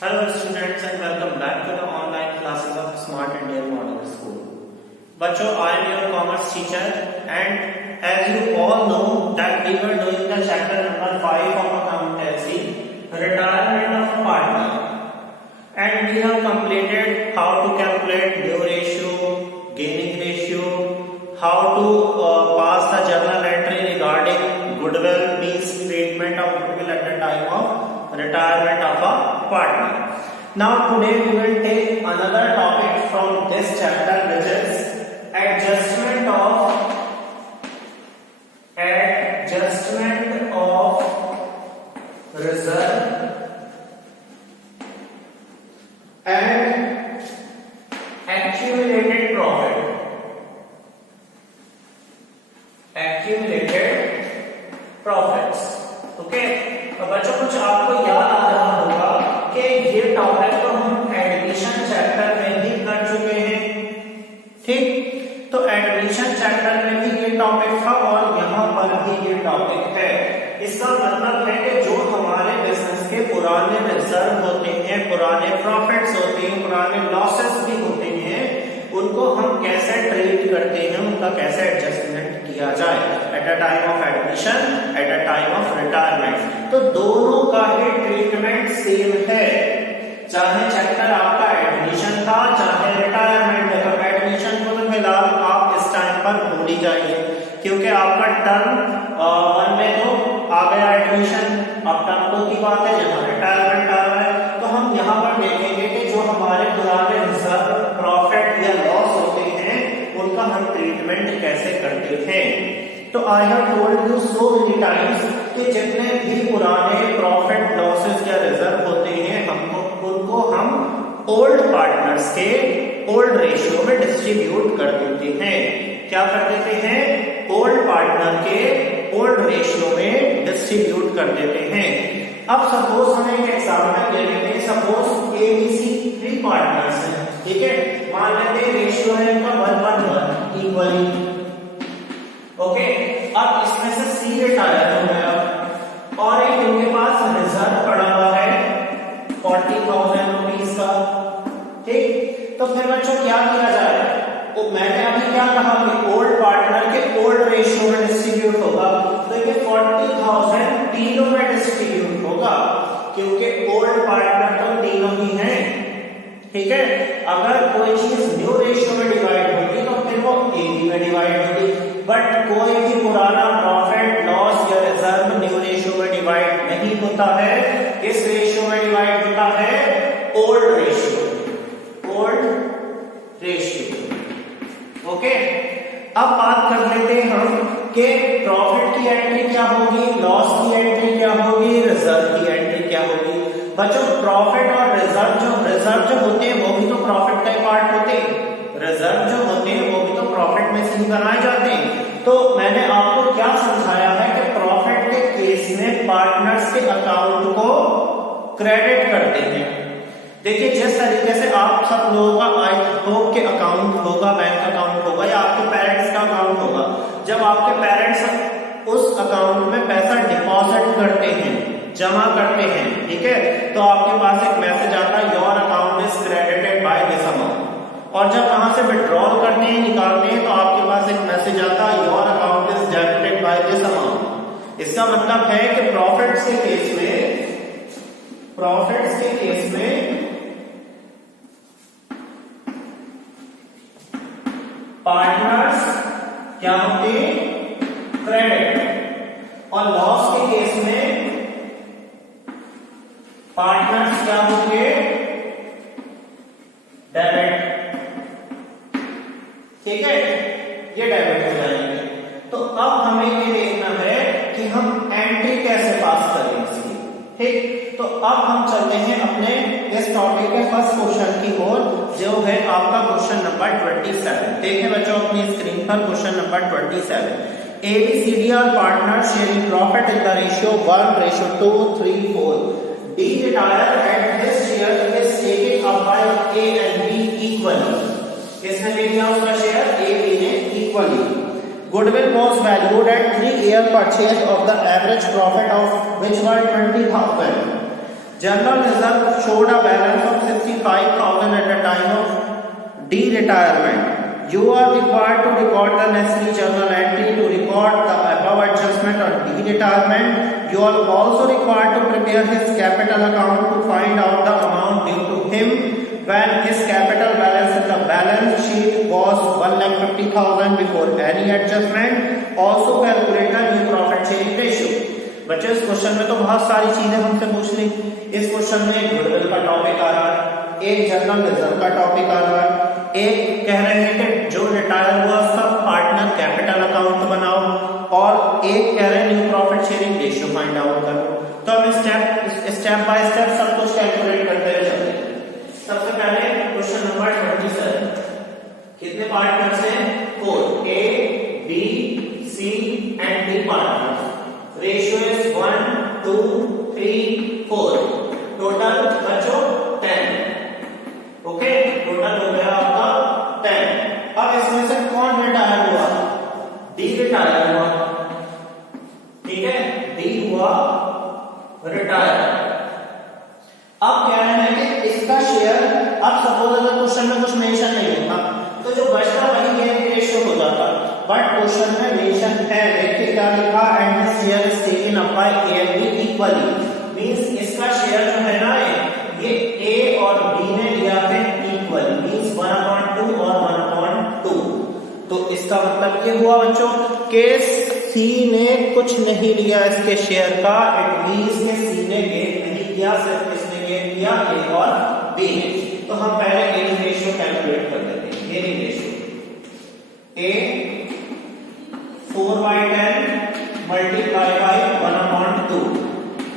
Hello students and welcome back to the online classes of Smart Indian Model School. बच्चों, I am your commerce teacher and as you all know that we were doing the chapter number 5 of accountancy, retirement of a partner, and we have completed how to calculate due ratio, gaining ratio, how to pass the journal entry regarding goodwill, means treatment of goodwill at the time of retirement of a partner. Now today we will take another topic from this chapter, which is adjustment of reserve and accumulated profit. Okay, तो बच्चों कुछ आपको याद आ रहा होगा कि ये topic तो हम एडमिशन चैप्टर में भी कर चुके हैं, ठीक। तो एडमिशन चैप्टर में भी ये टॉपिक था और यहाँ पर भी ये टॉपिक है। इसका मतलब है कि जो हमारे बिजनेस के पुराने रिजर्व होते हैं, पुराने प्रॉफिट्स होते हैं, पुराने लॉसेस भी होते हैं, उनको हम कैसे ट्रीट करते हैं, उनका कैसे एडजस्टमेंट किया जाए at a time of admission, at a time of retirement. तो दोनों का ही ट्रीटमेंट सेम है, चाहे चैप्टर आपका एडमिशन था चाहे रिटायरमेंट है। तो एडमिशन को तो फिलहाल आप इस टाइम पर भूल ही जाइए, क्योंकि आपका टर्म 1 में तो आ गया एडमिशन, अब टर्म 2 की बात है जहां रिटायरमेंट आ रहा है। तो हम यहाँ पर देखेंगे कि जो हमारे पुराने रिजर्व, प्रॉफिट या लॉस होते हैं, उनका हम ट्रीटमेंट कैसे करते हैं। तो I have told you so many times कि जितने भी पुराने प्रॉफिट, लॉसेस या रिजर्व होते हैं, उनको हम ओल्ड पार्टनर्स के ओल्ड रेशियो में डिस्ट्रीब्यूट कर देते हैं। क्या कर देते हैं? ओल्ड पार्टनर के ओल्ड रेशियो में डिस्ट्रीब्यूट कर देते हैं। अब सपोज हमें एक एग्जांपल ले लेते हैं। सपोज एबीसी 3 पार्टनर्स हैं, ठीक है। मान लेते हैं रेशियो है इनका 1:1 इक्वली, ओके। अब इसमें से सी रिटायर हो गया और एक इनके पास रिजर्व पड़ा हुआ है 40,000 रुपीज का, ठीक। तो फिर बच्चों क्या किया जाए? तो मैंने अभी क्या कहा कि ओल्ड पार्टनर के ओल्ड रेशियो में डिस्ट्रीब्यूट होगा। तो ये 40,000 तीनों में डिस्ट्रीब्यूट होगा, क्योंकि ओल्ड पार्टनर तो तीनों ही हैं, ठीक है। अगर कोई चीज न्यू रेशियो में डिवाइड होगी तो फिर वो एबी में डिवाइड होगी, बट कोई भी पुराना प्रॉफिट, लॉस या रिजर्व न्यू रेशियो में डिवाइड नहीं होता है। किस रेशियो में डिवाइड होता है? Old ratio, okay. अब बात कर लेते हैं हम कि प्रॉफिट की एंट्री क्या होगी, लॉस की एंट्री क्या होगी, रिजर्व की एंट्री क्या होगी। बच्चों प्रॉफिट और रिजर्व जो होते हैं वो भी तो प्रॉफिट का पार्ट होते हैं, रिजर्व जो होते हैं वो भी तो प्रॉफिट में से ही बनाए जाते हैं। तो मैंने आपको क्या समझाया है कि प्रॉफिट के केस में पार्टनर्स के अकाउंट को क्रेडिट करते हैं। देखिए जिस तरीके से आप सब लोगों का आई होप के अकाउंट होगा, बैंक अकाउंट होगा या आपके पेरेंट्स का अकाउंट होगा, जब आपके पेरेंट्स उस अकाउंट में पैसा डिपॉजिट करते हैं, जमा करते हैं, ठीक है, तो आपके पास एक मैसेज आता है your account is credited by this amount. और जब वहां से विड्रॉल करते हैं, निकालते हैं, तो आपके पास एक मैसेज आता है your account is debited by this amount. इसका मतलब है कि प्रॉफिट्स के केस में पार्टनर्स क्या होते हैं? क्रेडिट। और लॉस के केस में पार्टनर्स क्या होंगे? डेबिट, ठीक है, ये डेबिट हो जाएंगे। तो अब हमें ये देखना है कि हम एंट्री कैसे पास करें इसकी, ठीक। तो अब हम चलते हैं अपने इस टॉपिक के फर्स्ट क्वेश्चन की ओर, जो है आपका क्वेश्चन नंबर 27। देखिए बच्चों अपनी स्क्रीन पर question number 27। ABCD are partners sharing profit in the ratio 1:2, 3, 4. D retire at this share is taken up by A and B equally. किसने ले लिया उसका शेयर? A, B ने equally. Goodwill was valued at 3-year purchase of the average profit of which were 20,000. General Reserve showed a balance of 65,000 at the time of de-retirement. You are required to record the necessary journal entry to record the above adjustment or de-retirement. You are also required to prepare his capital account to find out the amount due to him when his capital balance in the balance sheet was 1,50,000 before any adjustment. Also calculate the new profit sharing ratio. बच्चों इस question में तो बहुत सारी चीजें हमसे पूछ ली। इस क्वेश्चन में गुडविल का टॉपिक आ रहा है, एक जनरल रिजर्व का टॉपिक आ रहा है, एक कह रहे हैं कि जो रिटायर हुआ उसका पार्टनर कैपिटल अकाउंट बनाओ, और एक कह रहे हैं new profit sharing ratio find out करो। तो हम स्टेप बाय स्टेप सब कुछ कैलकुलेट करते हुए चलते हैं। सबसे पहले क्वेश्चन नंबर 27, कितने पार्टनर्स हैं? 4, A B C and D partners. Ratio is 1 2 3 4, total बच्चों 10। ओके, टोटल हो गया आपका 10। अब इसमें से कौन रिटायर हुआ? डी रिटायर हुआ, ठीक है, डी हुआ रिटायर। अब कह रहे हैं कि इसका शेयर, अब सपोज अगर क्वेश्चन में कुछ मेंशन नहीं होता तो जो बचता वही गेन रेशियो हो जाता, बट क्वेश्चन में मेंशन है। देखिए क्या लिखा, and the share is taken up by A and be equally. Means इसका शेयर जो है ना ये ए और बी ने लिया है इक्वली, मींस 1/2 और 1/2। तो इसका मतलब ये हुआ बच्चों कि सी ने कुछ नहीं लिया इसके शेयर का, इट मींस के सी ने गेन नहीं किया, सिर्फ इसने गेन किया ए और बी ने। तो हम पहले गेनिंग रेशियो कैलकुलेट कर देते हैं। Gaining ratio A 4/10 multiply by 1/2,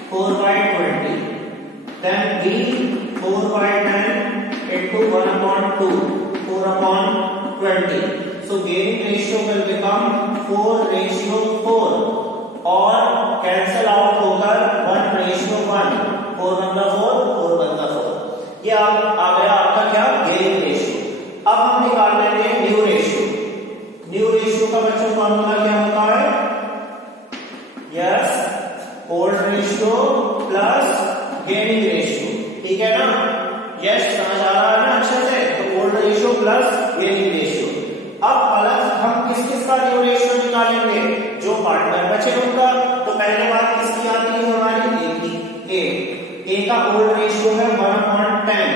4/20, then B 4/10 into 1/2, 4/20. So gaining ratio will become 4/4 और कैंसल आउट होकर 1/1, 4/4, 4/4। ये आ गया आपका क्या, गेनिंग रेशियो। अब हम निकाल लेंगे न्यू रेशियो। न्यू रेशियो का बच्चों फॉर्मूला क्या होता है? Yes, old ratio plus gaining ratio, ठीक है ना? यस, समझ आ रहा है ना अच्छे से? तो old ratio plus gaining ratio. अब अलग हम किस किस का न्यू रेशियो निकालेंगे? जो पार्टनर बचे उनका। तो पहले बात किसकी आती है हमारी? ए की। ए का ओल्ड रेशियो है 1/10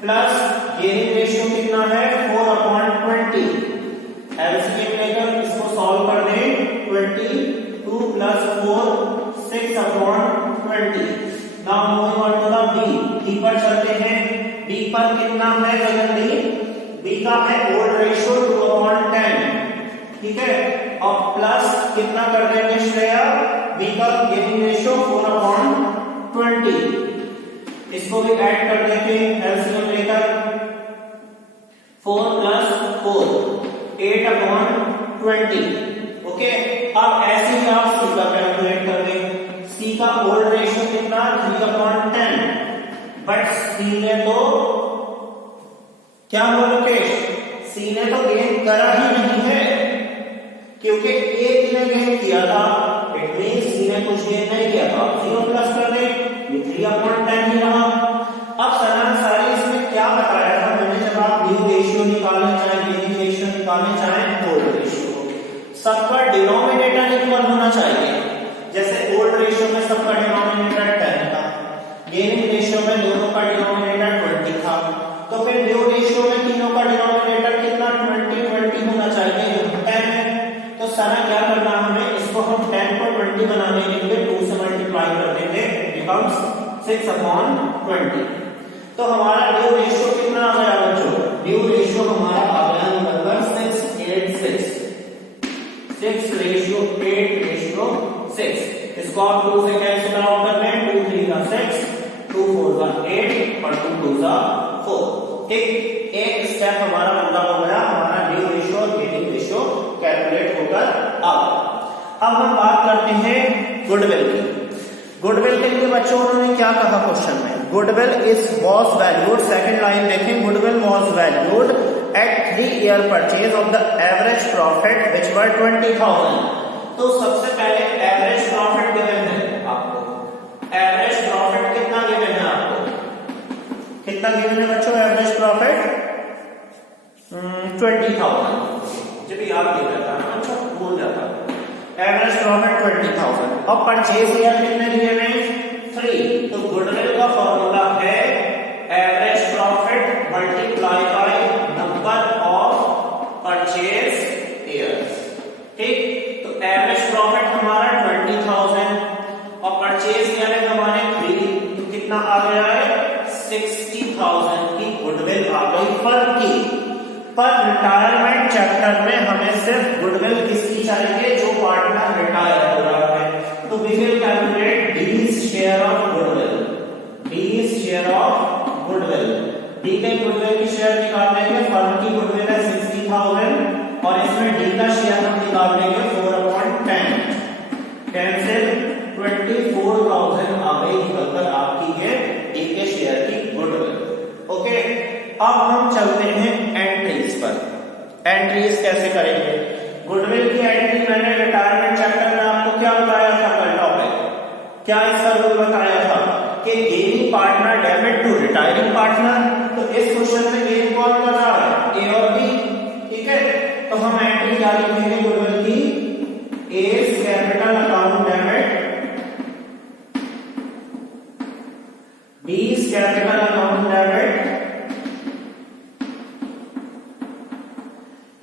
प्लस गेनिंग रेशियो कितना है 4/20। एलसीएम लेकर इसको सॉल्व कर दें, 22 plus 4 6/20। Now moving on to the B. B पर चलते हैं। बी पर कितना है जल्दी? बी का है ओल्ड रेशियो 2/10, ठीक है, और प्लस कितना कर देंगे श्रेया? बी का गेनिंग रेशियो 4/20। इसको भी ऐड कर देते हैं एलसीएम लेकर, 4 प्लस 4 8/20। ओके, अब ऐसे ही आप सी का कैलकुलेट कर दें। सी का ओल्ड रेशियो कितना? 3/10, बट सी ने तो क्या हुआ लोकेश? सी ने तो गेन करा ही नहीं है, क्योंकि ए ने गेन किया था, इट मींस सी ने कुछ गेन नहीं किया था। 0 प्लस कर दें, ये 3/10 ही रहा। अब सनान सारी इसमें क्या बताया था मैंने, जब आप न्यू रेशियो निकालना चाहें, गेनिंग रेशियो निकालना चाहें, ओल्ड रेशियो, सबका डिनोमिनेटर इक्वल होना चाहिए। जैसे ओल्ड रेशियो में सबका डिनोमिनेटर 10 था, गेनिंग रेशियो में दोनों का डिनोमिनेटर 20 था, तो फिर न्यू रेशियो में तीनों का डिनोमिनेटर कितना 20 होना चाहिए, 10 है। तो सारा क्या करना हमें, इसको हम 10 को 20 बनाने के लिए 2 से मल्टीप्लाई कर देंगे, बिकम्स 6/20। तो हमारा न्यू रेशियो कितना आ गया बच्चों? न्यू रेशियो हमारा आ गया नंबर 6/8/6, 6/8/6। इसको आप 2 से कैंसिल आउट कर लें, 2 3 का 6, 2 4 का 8 और 2 2 का 4। ठीक, एक स्टेप हमारा पूरा हो गया, हमारा न्यू रेशियो और गेनिंग रेशियो कैलकुलेट होकर अब हम बात करते हैं गुडविल की। गुडविल के लिए बच्चों उन्होंने क्या कहा क्वेश्चन में? Goodwill is was valued, second line देखें, goodwill was valued at 3 year purchase of the average profit which were 20,000। तो सबसे पहले एवरेज प्रॉफिट गिवन है आपको, एवरेज प्रॉफिट कितना गिवन कितना गिवन है बच्चों एवरेज प्रॉफिट 20,000, जब याद नहीं रहता ना अच्छा भूल जाता, एवरेज प्रॉफिट 20,000। अब परचेज ईयर कितने दिए हैं 3, तो गुडविल का फॉर्मूला है average profit multiply by number of purchase years. ठीक, तो एवरेज प्रॉफिट हमारा 20,000 और परचेज ईयर है हमारे 3, तो कितना आ गया है 60,000 की गुडविल आ गई फर्म की। पर रिटायरमेंट चैप्टर में हमें सिर्फ गुडविल किसकी चाहिए जो पार्टनर रिटायर हो रहा है, तो we will calculate D's share of goodwill, D's share of goodwill. D के गुडविल की शेयर निकाल लेंगे, फर्म की गुडविल है 60,000 और इसमें डी का शेयर हम निकाल लेंगे 4/10, 10 से 24,000 आ गई निकलकर आपकी ये डी के शेयर की गुडविल। ओके, अब हम चलते हैं एंट्रीज पर। एंट्रीज कैसे करेंगे? गुडविल की एंट्री मैंने रिटायरमेंट चैप्टर में आपको क्या बताया था कल टॉपिक, क्या इसका रूल बताया था कि gaining partner debit to retiring partner. तो इस क्वेश्चन में गेन कौन कर रहा है ए और बी, ठीक है, तो हम एंट्री क्या लिखेंगे गुडविल की A's capital account debit, D's capital account debit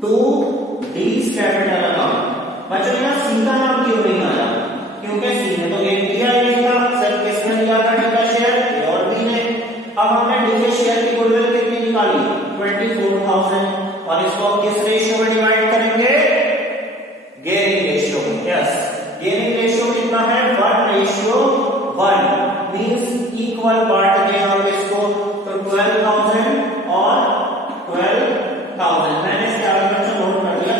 to D's capital account. बच्चों यहाँ सी का नाम क्यों नहीं आया, क्योंकि सी ने तो गेन किया ही नहीं था, सिर्फ किसने लिया था डी का शेयर ए और बी ने। अब हमने डी के शेयर की गुडविल कितनी निकाली 24,000 और इसको किस रेशियो में डिवाइड करेंगे गेनिंग रेशियो में। यस, गेनिंग रेशियो कितना है 1:1 मींस इक्वल बांट दें हम इसको, तो 12,000 और 12,000 मैंने इसके आगे बच्चों नोट कर दिया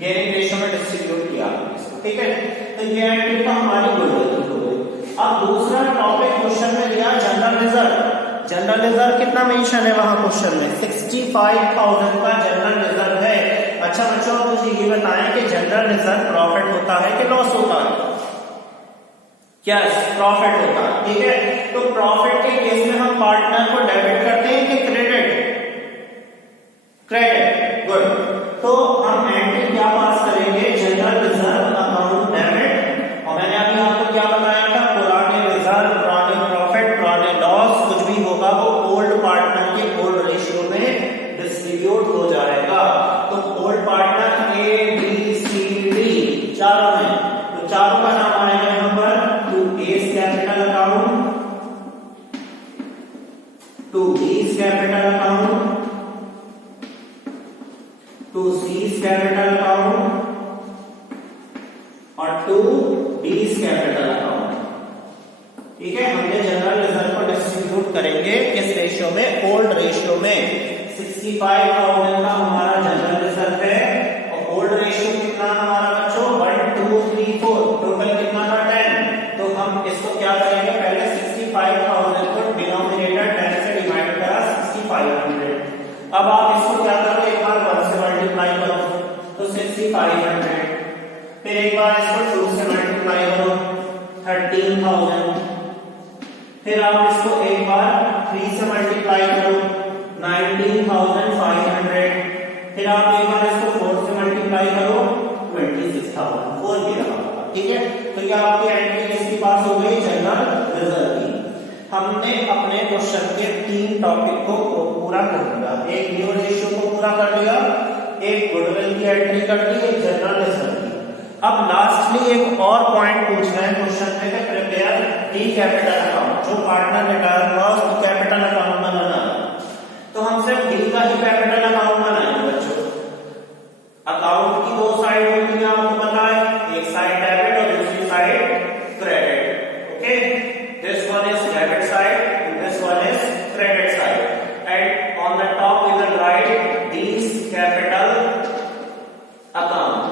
गेनिंग रेशियो में डिस्ट्रीब्यूट किया इसको, ठीक है। तो ये एंट्री तो हमारी गुडविल की हो गई। अब दूसरा टॉपिक क्वेश्चन में दिया जनरल रिजर्व। जनरल रिजर्व कितना मेंशन है वहां क्वेश्चन में 65,000 का जनरल रिजर्व है। अच्छा बच्चों मुझे ये बताएं कि जनरल रिजर्व प्रॉफिट होता है कि लॉस होता है? यस, प्रॉफिट होता है, ठीक है। तो प्रॉफिट के केस में हम पार्टनर को डेबिट करते हैं कि क्रेडिट? Credit, good. तो हम एंट्री क्या पास करेंगे जनरल रिजर्व अकाउंट डेबिट, और मैंने अभी आपको क्या बताया था पुराने रिजर्व, पुराने प्रॉफिट, पुराने लॉस कुछ भी होगा वो ओल्ड पार्टनर के ओल्ड रेशियो में डिस्ट्रीब्यूट हो जाएगा। तो old partner A B C D चारों में, तो चारों का नाम आएगा यहाँ पर to A's capital account, to B's capital account, to C's capital account और टू डीज कैपिटल अकाउंट, ठीक है। हमने जनरल रिजर्व को डिस्ट्रीब्यूट करेंगे किस रेशियो में ओल्ड रेशियो में। 65,000 का हमारा जनरल रिजर्व है और ओल्ड रेशियो कितना हमारा बच्चों 1 2 3 4 टोटल कितना था 10। तो हम इसको क्या करेंगे पहले 65,000 को डिनोमिनेटर 10 से डिवाइड करा 6500। अब आप इसको क्या करो एक बार 1 से मल्टीप्लाई करो तो 6500, फिर एक बार इसको 2 से मल्टीप्लाई करो 13,000, फिर आप इसको एक बार 3 से मल्टीप्लाई करो 19,500, फिर आप एक बार इसको 4 से मल्टीप्लाई करो 26,000, 4 भी रहा, ठीक है। तो क्या आपकी एंट्री किसकी पास हो गई जनरल रिजर्व की। हमने अपने क्वेश्चन के 3 टॉपिक को पूरा कर दिया, एक न्यू रेशियो को पूरा कर लिया, एक गुडविल की एंट्री कर दी, एक जनरल रिजर्व की। अब लास्टली एक और पॉइंट पूछना है क्वेश्चन में कि प्रिपेयर डी कैपिटल अकाउंट, जो पार्टनर रिटायर हुआ उसको कैपिटल अकाउंट बनाना। तो हम सिर्फ डी का ही कैपिटल अकाउंट बनाएंगे बच्चों। अकाउंट की 2 साइड होती है आपको पता है, एक साइड डेबिट और दूसरी side credit, okay. This one is debit side and this one is credit side, and on the top we will write these capital account,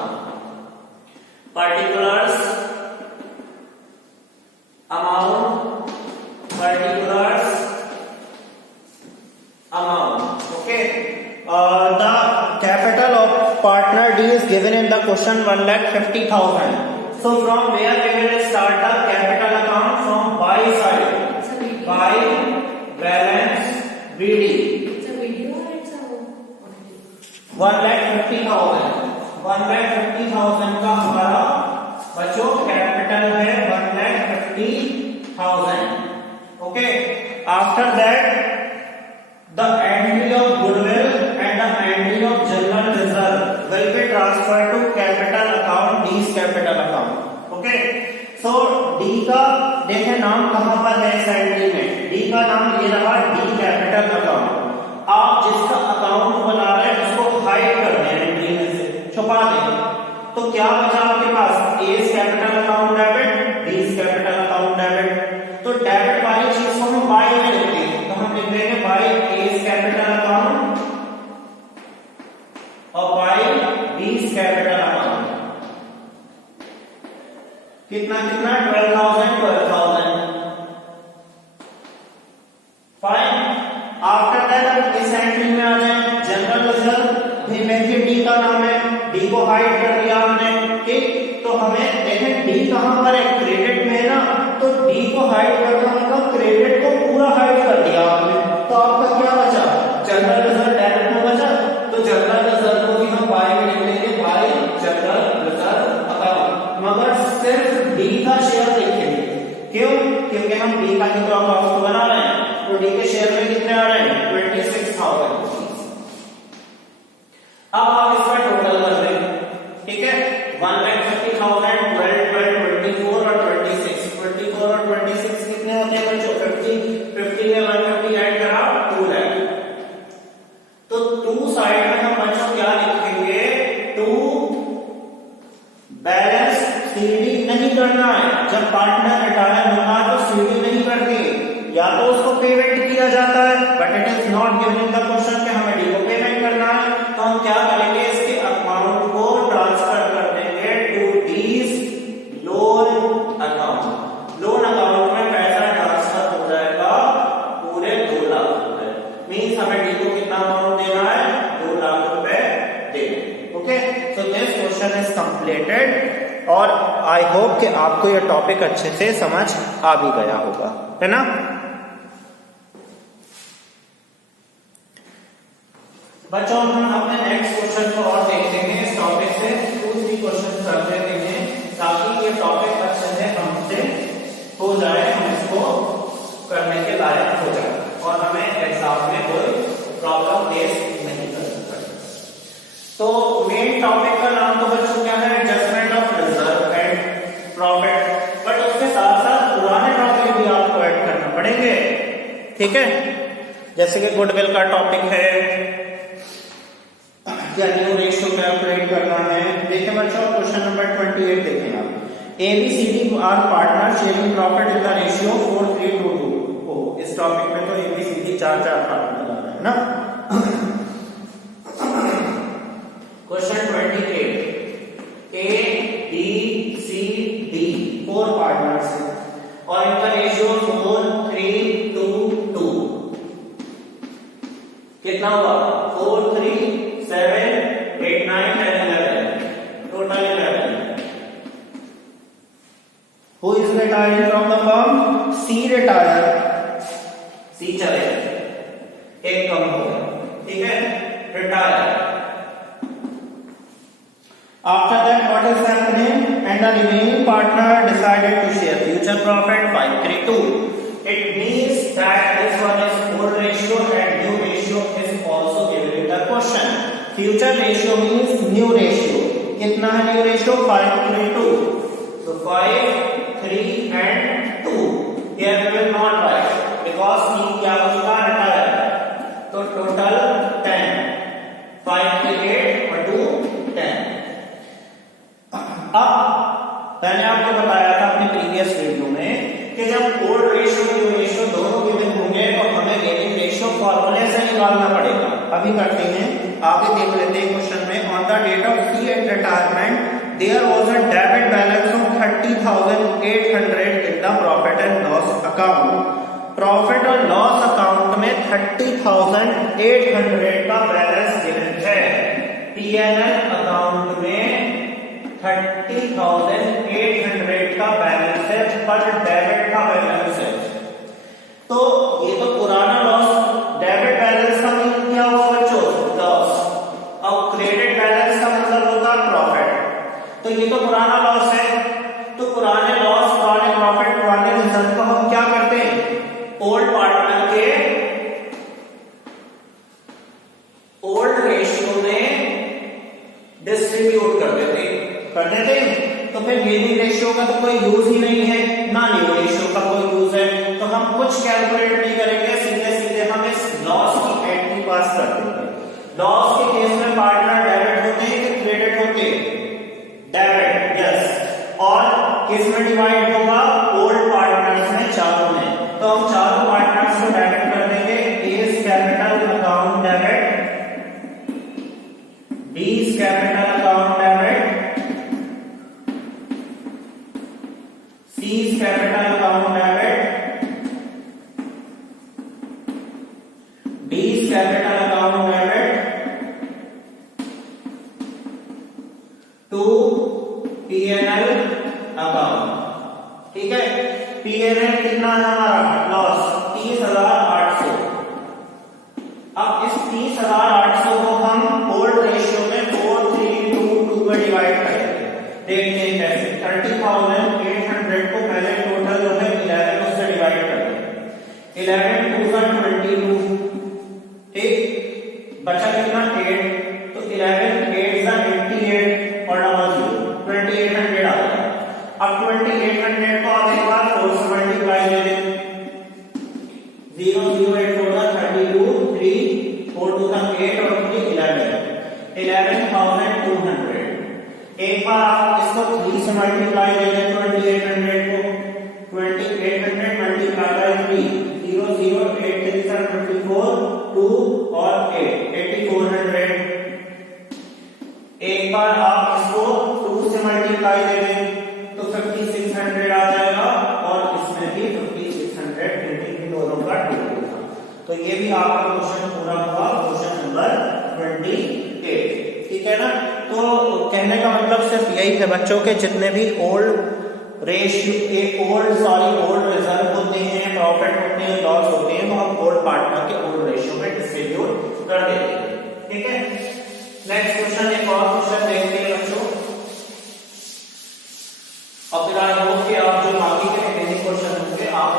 particulars, amount, particulars, amount, okay. The capital of partner D is given in the question 1,50,000. So from where we will start the capital account? From buy side, buy balance BD 1,50,000 का हमारा बच्चों capital है 1,50,000. Okay, after that the entry of goodwill and the entry of general reserve will be transfer to capital account, D's capital account. Okay, so D का देखें नाम कहां पर है इस एंट्री में. डी का नाम ये रहा, डी कैपिटल अकाउंट. आप जिसका अकाउंट बना रहे हैं उसको हाइड कर दें, एंट्री में से छुपा दें. तो क्या बचा आपके पास, as capital account debit, D's capital account debit. तो डेबिट वाली चीज को हम बाय में लिखते हैं, तो हम लिख देंगे बाय एज कैपिटल अकाउंट और बाय डीज कैपिटल अकाउंट. कितना 12,000. फाइन. आफ्टर दैट इस एंट्री में आ जाए जनरल रिजर्व भी में डी का नाम है, डी को हाइड कर दिया हमने. ठीक, तो हमें देखें डी कहां पर है, क्रेडिट में है ना. तो डी को हाइड करना मतलब क्रेडिट को पूरा हाइड कर दिया आपने. तो आपका क्या बचा, जनरल रिजर्व डेबिट में बचा. तो जनरल रिजर्व को भी हम बाय में लिख देंगे, बाय जनरल रिजर्व अकाउंट. मगर सिर्फ डी का शेयर लिखेंगे. क्यों, क्योंकि हम डी का ही तो अकाउंट बना रहे हैं. तो डी के शेयर में कितने आ रहे हैं, 26,000. अब आप इसका टोटल कर दें. ठीक है, 1,50,000, 12, 24 और 26. 24 और 26 कितने होते हैं बच्चों, 50. 50 में 150 ऐड करा 2 लाख. तो 2 साइड में हम बच्चों क्या लिखेंगे, 2 बैलेंस सीडी नहीं करना है. जब पार्टनर रिटायर होगा तो सीडी नहीं करनी, या तो उसको पेमेंट किया जाता है, but it is not given in the question कि हमें डी को पेमेंट करना है. तो हम क्या करेंगे, इसके अकाउंट को ट्रांसफर कर देंगे to D's loan account. Loan account में पैसा ट्रांसफर हो जाएगा पूरे 2 लाख रुपए. मीन्स हमें डी को कितना अमाउंट देना है, 2 लाख रुपए देना. Okay, so this question is completed और आई होप कि आपको यह टॉपिक अच्छे से समझ आ भी गया होगा, है ना. बच्चों हम अपने नेक्स्ट क्वेश्चन को और देखेंगे. इस टॉपिक से 2-3 क्वेश्चन कर देते हैं ताकि ये टॉपिक अच्छे से हमसे हो जाए, हम इसको करने के लायक हो जाए और हमें एग्जाम में कोई प्रॉब्लम फेस नहीं करनी पड़े. तो मेन टॉपिक का नाम तो बच्चों क्या है, adjustment of reserve and profit. But उसके साथ साथ पुराने टॉपिक भी आपको ऐड करना पड़ेंगे. ठीक है, जैसे कि गुडविल का टॉपिक है या न्यू रेशियो कैलकुलेट करना है. देखिए बच्चों क्वेश्चन नंबर 28 देखें आप. A B C D are partner sharing profit in the ratio 4:3:2. इस टॉपिक में तो एबीसीडी 4 पार्टनर आ रहे हैं ना. Question 28, A B C D 4 partners हैं और इनका रेशियो 4:3:2. कितना हुआ, 4, 3, 7, 8, 9 and 11. Total 11. Who is retired from the firm? C retired. C चले, एक कम हो गया. ठीक है, retired. After that, what is happening? And the remaining partner decided to share future profit 5:3:2. It means that this one is old ratio and new ratio is also given in the question. Future ratio means new ratio. कितना है new ratio, 5:3:2. So 5, 3 and 2. Here we will not write because C क्या हो चुका है, तो total 10. 5 3 8 और 2 10. अब मैंने आपको बताया था अपनी प्रीवियस वीडियो में कि जब ओल्ड रेशियो न्यू रेशियो दोनों गिवन होंगे तो हमें गेनिंग रेशियो फॉर्मूले से निकालना पड़ेगा. अभी करते हैं, आगे देख लेते हैं क्वेश्चन में. On the date of C and retirement there was a debit balance of 30,800 in the profit and loss account. Profit और लॉस अकाउंट में 30,800 का बैलेंस गिवन है. पीएनएल अकाउंट में 30,800 का बैलेंस है, पर डेबिट का बैलेंस है. तो ये तो पुराना लॉस डेबिट ओल्ड पार्टनर के ओल्ड रेशियो में डिस्ट्रीब्यूट करते थे। तो फिर गेनिंग रेशियो का तो कोई यूज ही नहीं है, ना न्यू रेशियो का कोई यूज है, तो हम कुछ कैलकुलेट नहीं करेंगे, सीधे सीधे हम इस लॉस की एंट्री पास कर देंगे। लॉस के केस में पार्टनर डेबिट होते हैं कि क्रेडिट होते हैं? Debit, yes. और किस में डिवाइड होगा? ओल्ड पार्टनर्स में, चारों में। तो हम चारों पार्टनर्स को डेबिट कर देंगे। A is capital account debit, B is capital account debit, C is capital account debit, D is capital account debit, to P&L account। ठीक है, P&L कितना है हमारा? लॉस 30,800। अब इस 30,800 को हम ओल्ड रेशियो में 4322 में डिवाइड करेंगे। देखते हैं कैसे। 30,800 को पहले टोटल जो है 11 उससे डिवाइड कर देंगे। 11 2 22, ठीक, बचा कितना? 8। तो 11 8 88 और डबल 0 2800 आ गया। अब 2800 को आगे बार 4 से मल्टीप्लाई दे दें। 0 0 8 4 32 3 4 2 8 और 3 11,200। एक बार आप इसको 3 से मल्टीप्लाई दे दें 2800 को। 2800 मल्टीप्लाई बाय 3 0 0 8 3 24 2 और 8 8400। एक बार आप इसको 2 से मल्टीप्लाई दे दें तो 5600 आ जाएगा और इसमें भी 5600 क्योंकि दोनों का टोटल था। तो ये भी आपका क्वेश्चन पूरा हुआ, क्वेश्चन नंबर 28। ठीक है ना। तो कहने का मतलब सिर्फ यही है बच्चों के जितने भी ओल्ड रेशियो ओल्ड रिजर्व होते हैं, प्रॉफिट होते हैं, लॉस होते हैं, तो हम ओल्ड पार्टनर के ओल्ड रेशियो में डिस्ट्रीब्यूट कर देते हैं। ठीक है, नेक्स्ट क्वेश्चन, एक और क्वेश्चन देखते हैं बच्चों। और फिर आई होप कि आप जो बाकी के रिमेनिंग क्वेश्चन होंगे आप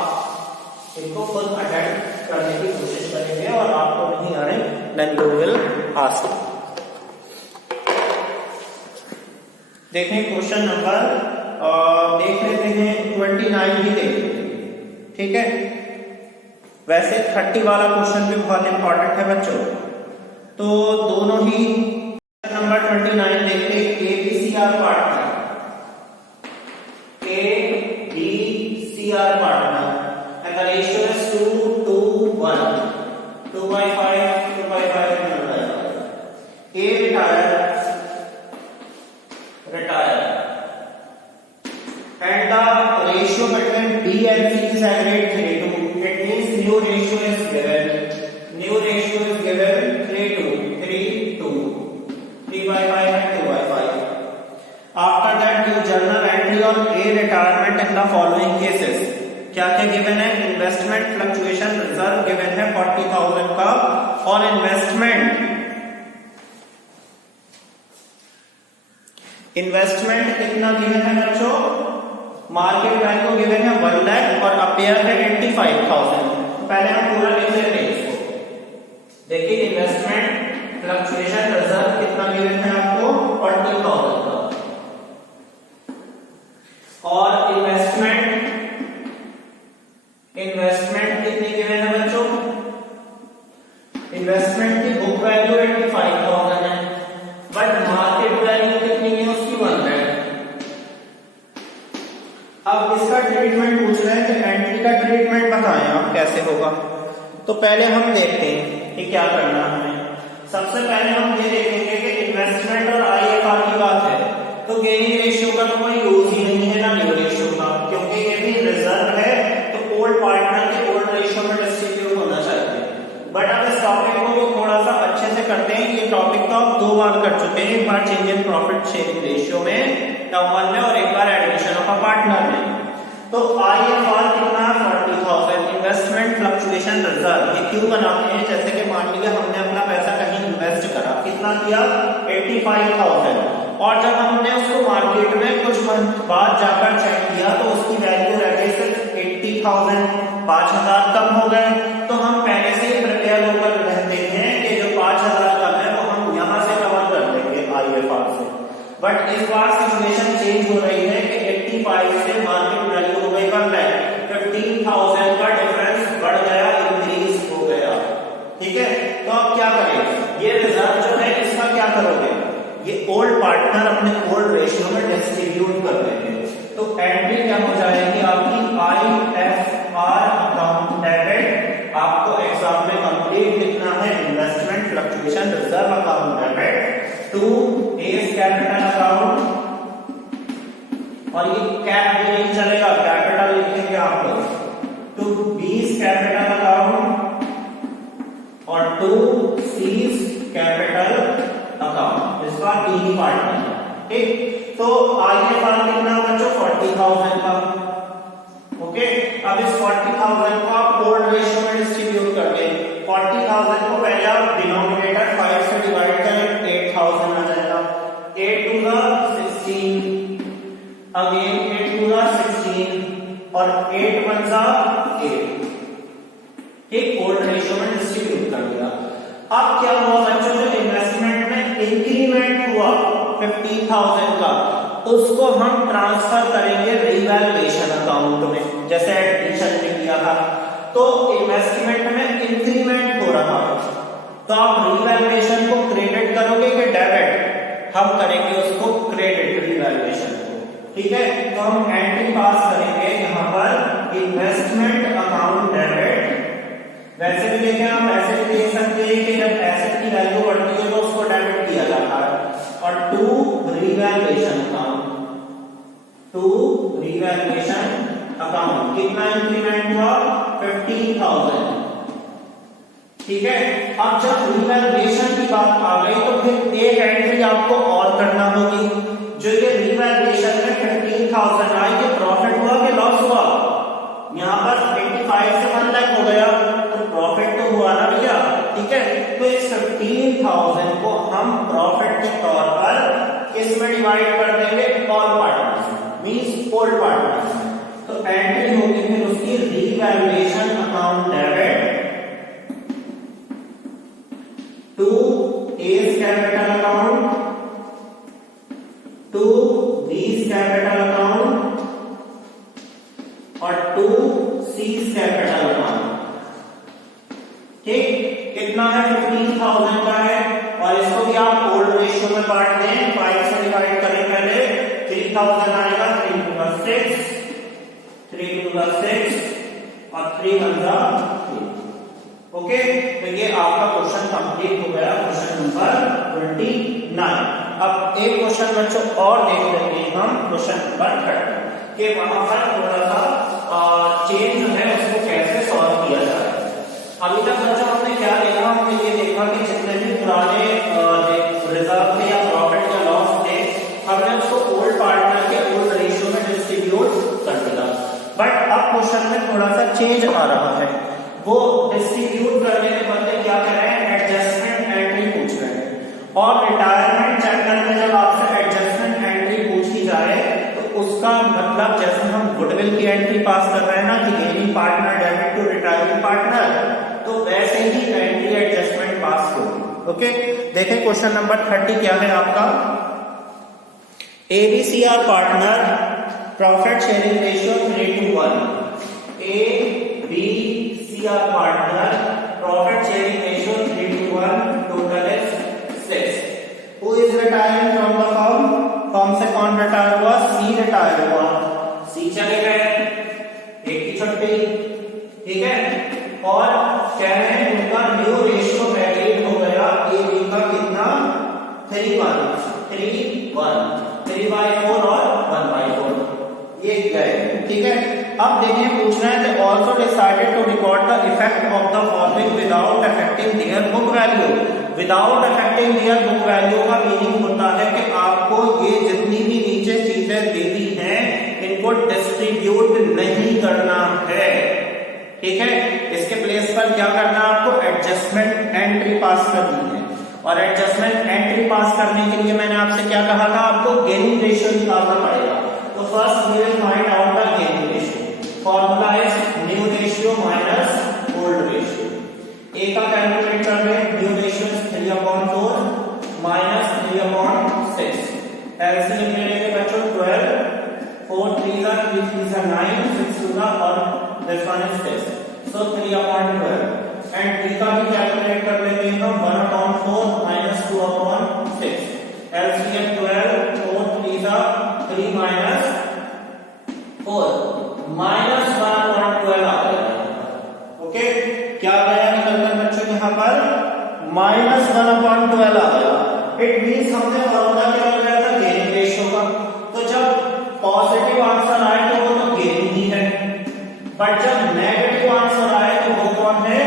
इनको खुद अटेम्प्ट करने की कोशिश करेंगे और आपको नहीं आ रहे देन यू विल आस्क। देखें क्वेश्चन नंबर देख लेते हैं 29 भी देख लेते हैं। ठीक है, वैसे 30 वाला क्वेश्चन भी बहुत इंपॉर्टेंट है बच्चों। तो दोनों ही नंबर 29 देखते हैं। ABCR partner, ABCR partner and the ratio is 2 to 1, 2/5 2/5 A retire and the ratio between B and C is agreed 3:2. It means new ratio is given. New ratio is given 3:2 3/5 and 2/5. After that give journal entry on A retirement in the following cases. क्या क्या given है? Investment fluctuation reserve given है 40,000 का और investment कितना given है बच्चों? Market value given है 1 लाख और अपेयर है 85,000। पहले हम पूरा लिख लेते हैं इसको। देखिए इन्वेस्टमेंट फ्लक्चुएशन रिजर्व कितना गिवन है आपको? 40,000 का और इन्वेस्टमेंट कितनी गिवन है बच्चों? इन्वेस्टमेंट की बुक वैल्यू 85,000 है बट मार्केट वैल्यू कितनी है उसकी 1 लाख। अब इसका ट्रीटमेंट पूछ रहे हैं कि एंट्री का ट्रीटमेंट बताएं आप कैसे होगा। तो पहले हम देखते हैं कि क्या करना है हमें। सबसे पहले हम ये देखेंगे कि इन्वेस्टमेंट और IFR की बात है तो गेनिंग रेशियो का तो कोई यूज ही नहीं है ना न्यू रेशियो का, क्योंकि ये भी रिजर्व है तो ओल्ड पार्टनर के ओल्ड रेशियो में डिस्ट्रीब्यूट होना चाहिए। बट अब इस टॉपिक को भी थोड़ा सा अच्छे से करते हैं। ये टॉपिक तो आप 2 बार कर चुके हैं, एक बार change in profit sharing ratio में टर्म 1 में और एक बार एडमिशन ऑफ अ पार्टनर में। तो IFR कितना? 40,000। इन्वेस्टमेंट फ्लक्चुएशन रिजर्व ये क्यों बनाते हैं? जैसे कि मान लीजिए हमने अपना पैसा कहीं इन्वेस्ट करा, कितना किया? 85,000 और जब हमने उसको मार्केट में कुछ मंथ बाद जाकर चेक किया तो उसकी वैल्यू रह गई सिर्फ 15,000, 5,000 कम हो गए, तो हम पहले से ही प्रिपेयर होकर रहते हैं कि जो 5,000 कम है वो हम यहाँ से कवर कर देंगे IFR से। बट इस बार सिचुएशन चेंज हो रही है कि 85 से मार्केट वैल्यू हो गई 1 लाख, 15,000 का डिफरेंस बढ़ गया, इंक्रीज हो गया। ठीक है, तो अब क्या करें, ये रिजर्व जो है इसका क्या करोगे, ये ओल्ड पार्टनर अपने ओल्ड रेशियो में डिस्ट्रीब्यूट कर देंगे। तो एंट्री क्या हो जाएगी आपकी IFR अकाउंट डेबिट, आपको एग्जाम में कंप्लीट लिखना है investment fluctuation reserve account debit to A's capital account, और ये कैप भी नहीं चलेगा, कैपिटल लिखेंगे आप लोग, टू बीस कैपिटल अकाउंट और टू सीज कैपिटल अकाउंट, इसका तीन पार्टनर है। ठीक, तो IFR कितना बच्चों 40,000 का। ओके, अब इस 40,000 को आप ओल्ड रेशियो में डिस्ट्रीब्यूट कर दें। 40,000 को पहले आप डिनोमिनेटर 5 से डिवाइड करें, 8,000 आ जाएगा। 8 to the 16, again 8 to the 16 और 8 1 जा 8। एक ओल्ड रेशियो में डिस्ट्रीब्यूट कर दिया। अब क्या हुआ बच्चों, जो इन्वेस्टमेंट में इंक्रीमेंट हुआ 15,000 का, उसको हम ट्रांसफर करेंगे रिवैल्यूएशन अकाउंट में, जैसे एडमिशन में किया था। तो इन्वेस्टमेंट में इंक्रीमेंट हो रहा है, तो आप रिवैल्यूएशन को क्रेडिट करोगे कि डेबिट, हम करेंगे उसको क्रेडिट रिवैल्यूएशन को। ठीक है, तो हम एंट्री पास करेंगे यहाँ पर इन्वेस्टमेंट अकाउंट डेबिट। वैसे भी देखें, हम ऐसे भी देख सकते हैं कि जब एसेट की वैल्यू बढ़ती है तो उसको डेबिट किया जाता है। और to revaluation account, to revaluation account कितना इंक्रीमेंट हुआ 15,000। ठीक है, अब जब रिवैल्यूएशन की बात आ गई तो फिर एक एंट्री आपको और करना होगी। जो ये रिवैल्यूएशन में 15,000 आई, ये प्रॉफिट हुआ कि लॉस हुआ, यहाँ पर 85 से 1 लाख हो गया, तो प्रॉफिट तो हुआ ना भैया। ठीक है, तो इस 15,000 को हम प्रॉफिट के तौर पर किसमें डिवाइड कर देंगे, all partners means old partners. तो एंट्री होगी फिर उसकी revaluation account debit to A's capital account, to B's capital account और टू सीज कैपिटल अकाउंट। ठीक, कितना है 15,000 का है, और इसको भी आप ओल्ड रेशियो में बांट दें, 5 से डिवाइड करें पहले, 3,000 आएगा, 3 to the 6, 3 to the 6 और 3 1 जा 3। ओके, तो ये आपका क्वेश्चन कंप्लीट हो गया, क्वेश्चन नंबर 29। अब एक क्वेश्चन बच्चों और देख लेंगे हम, क्वेश्चन नंबर 30 के वहां पर थोड़ा सा चेंज है, उसको कैसे सॉल्व किया जाए। अभी तक बच्चों हमने क्या देखा, हमने ये देखा कि जितने भी पुराने रिजर्व थे या प्रॉफिट या लॉस थे, हमने उसको ओल्ड पार्टनर के ओल्ड रेशियो में डिस्ट्रीब्यूट कर दिया। बट अब क्वेश्चन में थोड़ा सा चेंज आ रहा है, वो डिस्ट्रीब्यूट करने के बदले क्या कर रहे हैं, एडजस्टमेंट एंट्री पूछ रहे हैं। और रिटायरमेंट चैप्टर में जब आपसे एडजस्टमेंट एंट्री पूछी जाए तो उसका मतलब जैसे हम गुडविल की एंट्री पास कर रहे हैं ना कि gaining partner debit to retiring partner, तो वैसे ही एंट्री एडजस्टमेंट पास होगी। ओके, देखें क्वेश्चन नंबर 30 क्या है आपका, ABCR partner profit sharing ratio 3 to 1। ABCR partner profit sharing ratio 3 to 1, total is 6। Who is retiring from the firm? Firm से कौन retire हुआ, C रिटायर हुआ, C चले गए, एक की छुट्टी। ठीक है, और क्या है उनका न्यू रेशियो वैलिड हो गया, AB का कितना 3:1, 3:1, 3/4 और 1/4 ये गए। ठीक है, अब देखिए पूछना है कि also decided to record the effect of the following without affecting their book value. Without affecting their book value का मीनिंग होता है कि आपको ये जितनी भी नीचे चीजें दे दी हैं इनको डिस्ट्रीब्यूट नहीं करना है। ठीक है, इसके प्लेस पर क्या करना है, आपको एडजस्टमेंट एंट्री पास करनी है। और एडजस्टमेंट एंट्री पास करने के लिए मैंने आपसे क्या कहा था, आपको गेनिंग रेशियो निकालना पड़ेगा। तो first we will find out the gaining ratio. Formula is new ratio minus old ratio. A का कैलकुलेट कर रहे हैं, न्यू रेशियो 3/4 माइनस 3/6। एलसीएम ले लेंगे बच्चों 12, 4 3 are 3 3 are 9, 6 2 are और this one is 6, so 3/12। And D का भी कैलकुलेट कर लेंगे हम 1/4 minus 2/6। LCM 12, 4 3 are 3 minus 4 minus 1/12 आ गया। ओके, क्या गया निकलना बच्चों यहाँ पर माइनस 1/12 आ गया। इट मीन्स हमने फॉर्मूला क्या लगाया था गेनिंग रेशियो का, तो जब पॉजिटिव आंसर आए तो वो तो गेनिंग ही है, बट जब नेगेटिव आंसर आए तो वो कौन है,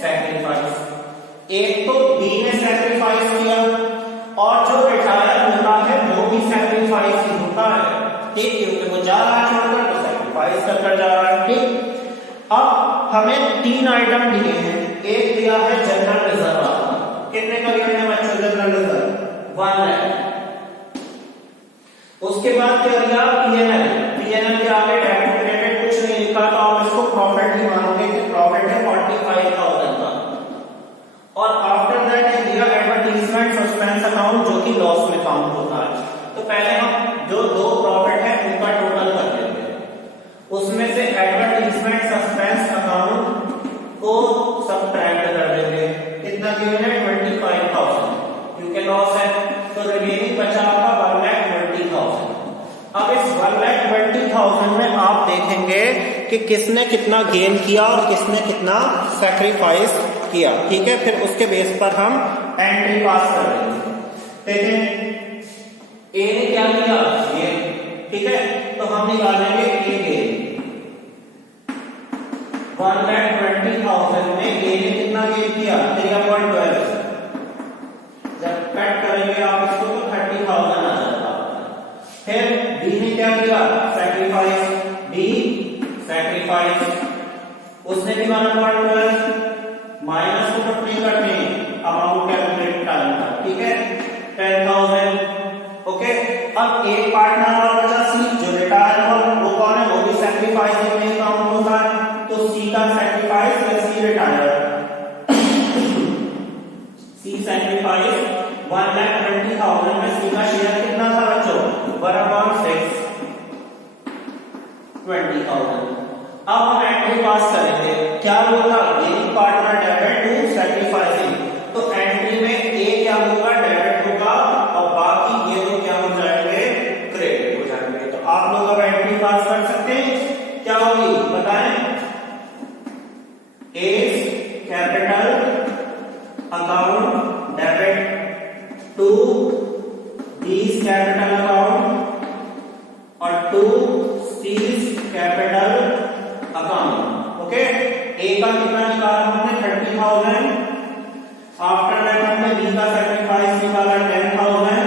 सैक्रिफाइस। एक तो बी ने सैक्रिफाइस किया और जो रिटायर होता है वो भी सैक्रिफाइस ही होता है, ठीक, क्योंकि वो जा रहा है छोड़कर तो सैक्रिफाइस कर जा रहा है, ठीक। अब हमें 3 आइटम दिए हैं। एक दिया है जनरल रिजर्व, कितने का दिया है बच्चों जनरल रिजर्व 1 लाख। उसके बाद क्या दिया पीएनएल, पीएनएल के आगे डेबिट क्रेडिट कुछ नहीं लिखा तो आप इसको प्रॉफिट ही मानोगे कि प्रॉफिट है 45,000 का। और आफ्टर दैट ये दिया एडवर्टाइजमेंट सस्पेंस अकाउंट जो कि लॉस में काउंट होता है। तो पहले हम जो 2 प्रॉफिट है उनका टोटल कर लेते हैं, उसमें से एडवर्टाइजमेंट सस्पेंस अकाउंट को सबट्रैक्ट कर देंगे। कितना गिवन है 25,000, क्योंकि लॉस है, तो रिमेनिंग बचा आपका 1,20,000। अब इस 1,20,000 में आप देखेंगे कि किसने कितना गेन किया और किसने कितना सैक्रिफाइस किया, ठीक है। फिर उसके बेस पर हम एंट्री पास कर देंगे। देखें ए ने क्या किया, ये, ठीक है, तो हम निकालेंगे ए गेन 1,20,000 में ए ने कितना गेन किया 3/12। जब कट करेंगे आप इसको तो 30,000 आ जाता। फिर बी ने क्या किया सैक्रिफाइस, बी सैक्रिफाइस, उसने भी 1/12 माइनस को नहीं करने, अमाउंट कैलकुलेट करना, ठीक है 10,000। ओके, अब एक पार्टनर और बचा सी जो रिटायर हुआ, वो कौन है, वो भी सैक्रिफाइस में काउंट होता है, तो सी का सैक्रिफाइस प्लस सी रिटायर, सी सैक्रिफाइस 1,20,000 में सी का शेयर कितना था बच्चों 1/6 20,000। अब हम एंट्री पास करेंगे, क्या होगा gaining partner debit to sacrificing, तो एंट्री में ए क्या होगा डेबिट होगा और बाकी ये तो क्या हो जाएंगे क्रेडिट हो जाएंगे। तो आप लोग अब एंट्री पास कर सकते हैं, क्या होगी बताएं, as capital account debit to B's capital account और to C's capital account. Okay, A का कितना निकाला हमने 30,000, आफ्टर दैट हमने बी का सैक्रिफाइस निकाला 10,000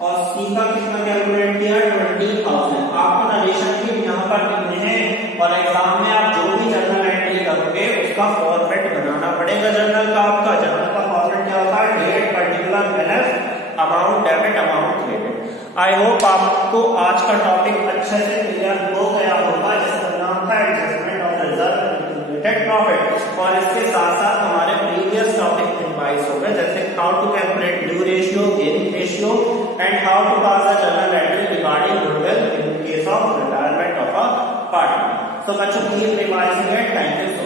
और सी का कितना कैलकुलेट किया 20,000। आपको रिलेशनशिप यहाँ पर कितने हैं और एग्जाम में आप जो भी जर्नल एंट्री करोगे उसका फॉर्मेट बनाना पड़ेगा। जर्नल का आपका जर्नल का फॉर्मेट क्या होता है, date particular balance amount debit amount credit. I hope आपको आज का टॉपिक अच्छे से क्लियर हो गया होगा, जिसका नाम था adjustment of reserve accumulated profit. और इसके साथ साथ हमारे प्रीवियस टॉपिक रिवाइज हो गए, जैसे how to calculate due ratio, gaining ratio and how to pass a journal entry regarding goodwill in case of retirement of a partner. So बच्चों, keep revising it. Thank you so much.